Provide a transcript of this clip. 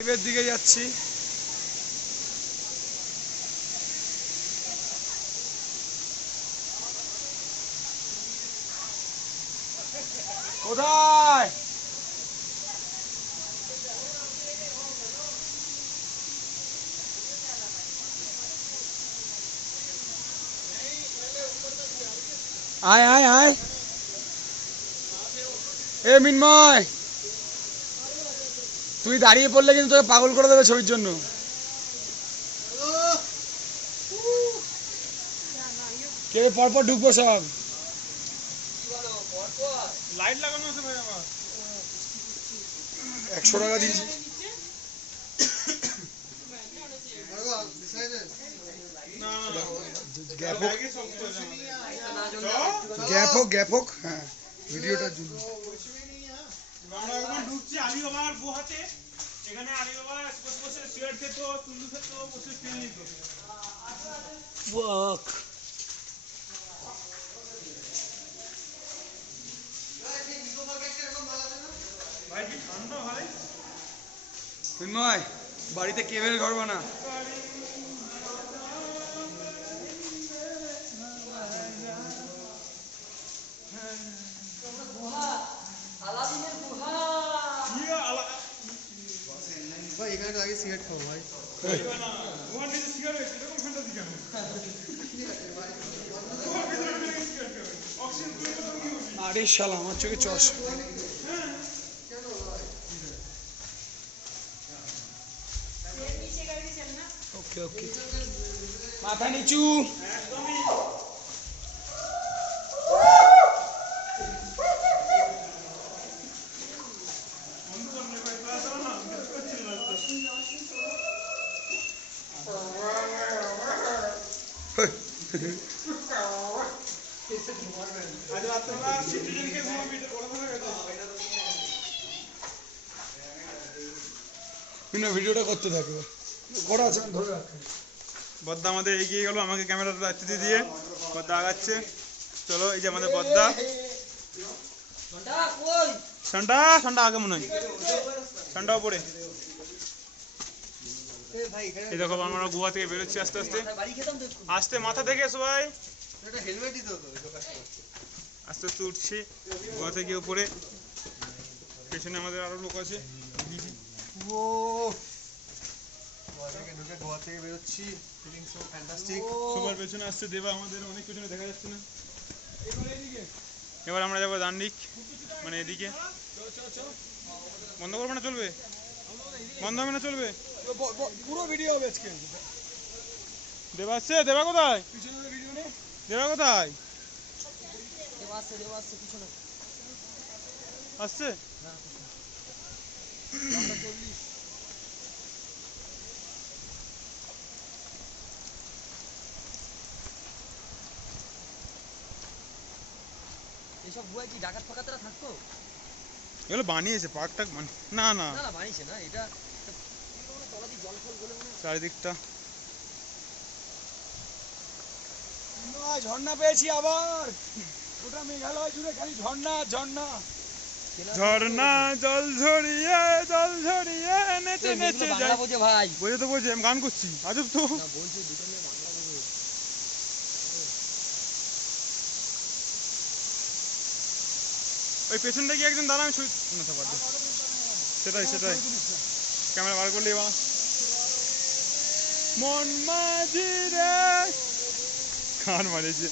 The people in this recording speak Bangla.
এর দিকে যাচ্ছি। কোথায়? আয় আয় আয়, এ মিন্ময়, তুই দাঁড়িয়ে পড়লে কিন্তু তোকে পাগল করে দেবে ছবির জন্য। কে পরপর ঢুকবো সব। লাইট লাগানো আছে ভাই আমার, 100 টাকা দিয়েছি। গ্যাপ হোক, হ্যাঁ, ভিডিওটার জন্য। আমরা এখন ঢুকছি আলিবাবার গুহাতে। এখানে আলিবাবা বসে বসে সিগারেট খেত, তুলু খেত, বসে খেয়ে নিত। ভাই কি ঠান্ডা ভাই। মিন্ময়, বাড়িতে কেবেল ঘর বানা। ভাই এখানে আগে সিগারেট খাও ভাই। আরে শালা, আমার চোখে চশমা। ওকে ওকে, মাথা নিচু। ভিডিওটা করতে থাকবে, করা আছে ধরে রাখ। বদ্দা আমাদের এগিয়ে গেল, আমাকে ক্যামেরাটা দায়িত্ব দিয়ে বদ্দা আগাচ্ছে। চলো, এই যে আমাদের বদ্দা। সন্ডা সন্ডা আগে মনে হয়, সন্ডা ওপরে। এই দেখো আমরা গুহা থেকে বেরোচ্ছি আস্তে আস্তে আস্তে, মাথা দেখে সবাই আস্তে আস্তে উঠছি গুহা থেকে উপরে। পেছনে আমাদের আরো লোক আছে। সবার পেছনে আসছে দেবা, আমাদের অনেক পেছনে দেখা যাচ্ছে না। এবার আমরা যাবো ডান দিক, মানে এদিকে। বন্ধ করবে না চলবে? বন্ধ হবে না চলবে? পুরো ভিডিও হবে আজকে। দেবা আসছে? দেবা কোথায়? দেবা কোথায় আসছে? এসব গুহায় কি ডাকাত ফাকাতরা থাকতো? এগুলো বানিয়েছে পার্কটা, না না না না বানিয়েছে না, এটা তলা দিয়ে জল ফল বলে মনে হয়। চারিদিকটা ঝর্ণা পেয়েছি আবার। ওটা মেঘালয় জুড়ে খালি ঝর্ণা ঝর্ণা। ঝর্ণা জল ঝরিয়ে নেচে নেচে যায়। ভাই বোঝে তো বোঝে, আমি গান করছি আজব তো। বলছি দুটো মেয়ে বাংলা বোঝে। ওই পেছনটা গিয়ে একজন দাঁড়া, আমি সেটাই সেটাই ক্যামেরা বার করলি বা মন মাঝি রে গান মারিয়েছে।